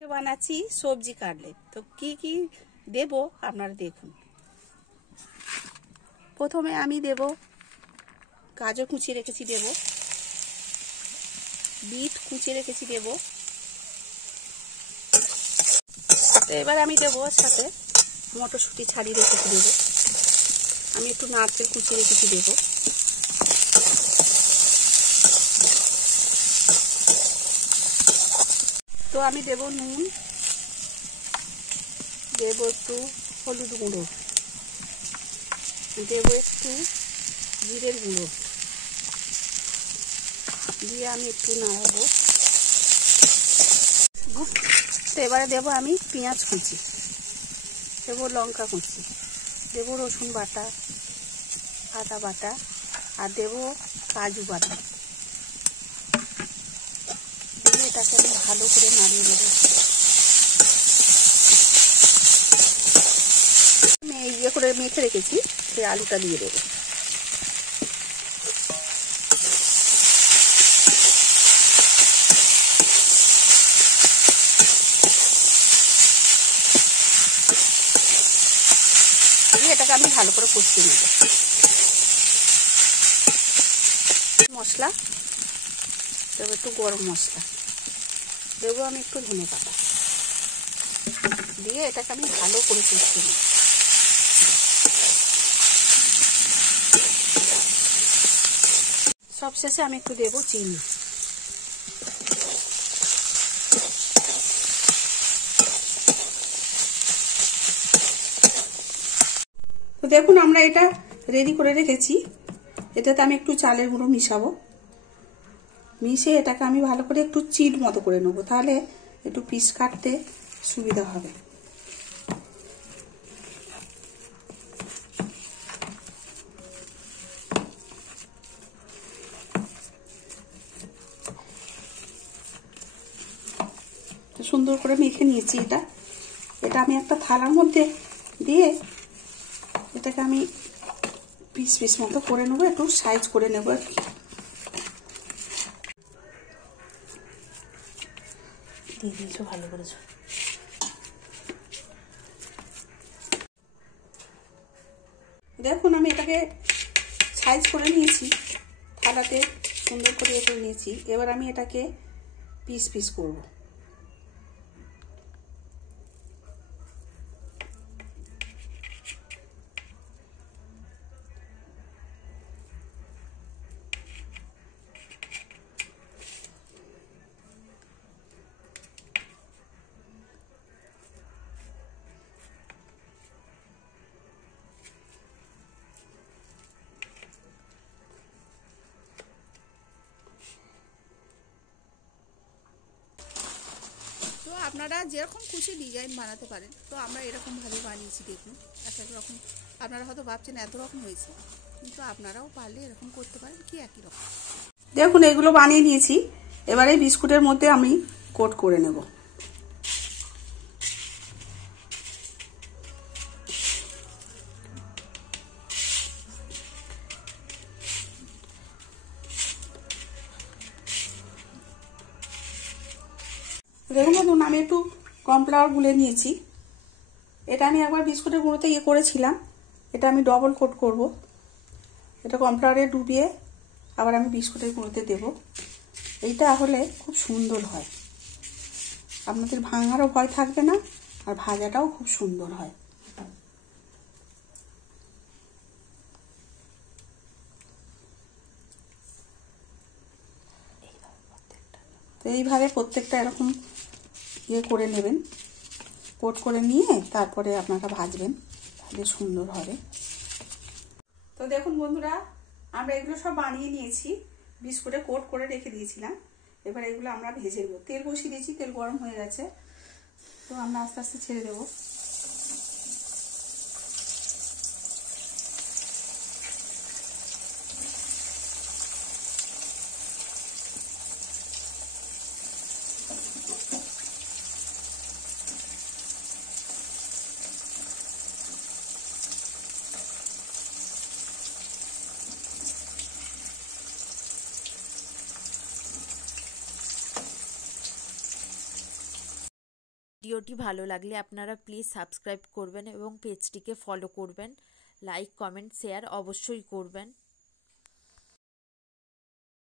বানাচ্ছি সবজি কাটলেট। তো কি কি দেব আপনারা দেখুন। প্রথমে আমি দেব গাজর কুচিয়ে রেখেছি, দেব বিট কুচিয়ে রেখেছি, দেব। তো এবার আমি দেবো ওর সাথে মটরশুঁটি ছাড়িয়ে রেখেছি, দেব। আমি একটু নারকেল কুচিয়ে রেখেছি, দেব। তো আমি দেব নুন, দেব একটু হলুদ গুঁড়ো, দেব একটু জিরের গুঁড়ো, দিয়ে আমি একটু নাড়াবো। তো এবারে দেবো আমি পেঁয়াজ কুচি, দেবো লঙ্কা কুচি, দেবো রসুন বাটা, আদা বাটা, আর দেবো কাজু বাটা। দিয়ে এটাকে আমি ভালো করে নাড়িয়ে দেবো। আমি ইয়ে করে মেখে রেখেছি, সেই আলুটা দিয়ে দেবো। এটাকে আমি ভালো করে কষিয়ে নেব। মশলা দেবো, একটু গরম মশলা দেবো, আমি একটু ধনে পাতা দিয়ে এটাকে আমি ভালো করে কষিয়ে নেব। সবশেষে আমি একটু দেবো চিনি। তো দেখুন আমরা এটা রেডি করে রেখেছি। এটাতে আমি একটু চালের গুঁড়ো মিশাবো, মিশিয়ে এটাকে আমি ভালো করে একটু চিট মতো করে নেবো, তাহলে একটু পিস কাটতে সুবিধা হবে। তো সুন্দর করে মেখে নিয়েছি এটা। এটা আমি একটা থালার মধ্যে দিয়ে এটাকে আমি পিস পিস মতো করে নেবো, একটু সাইজ করে নেবো আর কি। দিয়ে দিয়েছো, ভালো করেছো। দেখুন আমি এটাকে সাইজ করে নিয়েছি, থালাতে সুন্দর করে এ করে নিয়েছি। এবার আমি এটাকে পিস পিস করবো। তো আপনারা যেরকম খুশি ডিজাইন বানাতে পারেন। তো আমরা এরকমভাবে বানিয়েছি, দেখুন এক এক রকম। আপনারা হয়তো ভাবছেন এত রকম হয়েছে, কিন্তু আপনারাও পারলে এরকম করতে পারেন, কি একই রকম। দেখুন এগুলো বানিয়ে নিয়েছি। এবারে বিস্কুটের মধ্যে আমি কোট করে নেব। দেখুন আমি একটু কর্নফ্লাওয়ার গুলে নিয়েছি। এটা আমি একবার বিস্কুটের গুঁড়োতে ইয়ে করেছিলাম, এটা আমি ডবল কোট করব। এটা কর্নফ্লাওয়ারে ডুবিয়ে আবার আমি বিস্কুটের গুঁড়োতে দেব। এইটা হলে খুব সুন্দর হয়, আপনাদের ভাঙারও ভয় থাকবে না, আর ভাজাটাও খুব সুন্দর হয়। তো এইভাবে প্রত্যেকটা এরকম ইয়ে করে নেবেন, কোট করে নিয়ে তারপরে আপনারা ভাজবেন, তাহলে সুন্দর হবে। তো দেখুন বন্ধুরা, আমরা এগুলো সব বানিয়ে নিয়েছি, বিস্কুটে কোট করে রেখে দিয়েছিলাম। এবার এগুলো আমরা ভেজে নেব। তেল বসিয়ে দিয়েছি, তেল গরম হয়ে গেছে। তো আমরা আস্তে আস্তে ছেড়ে দেবো। ভিডিওটি ভালো লাগলে আপনারা প্লিজ সাবস্ক্রাইব করবেন এবং পেজটিকে ফলো করবেন, লাইক কমেন্ট শেয়ার অবশ্যই করবেন।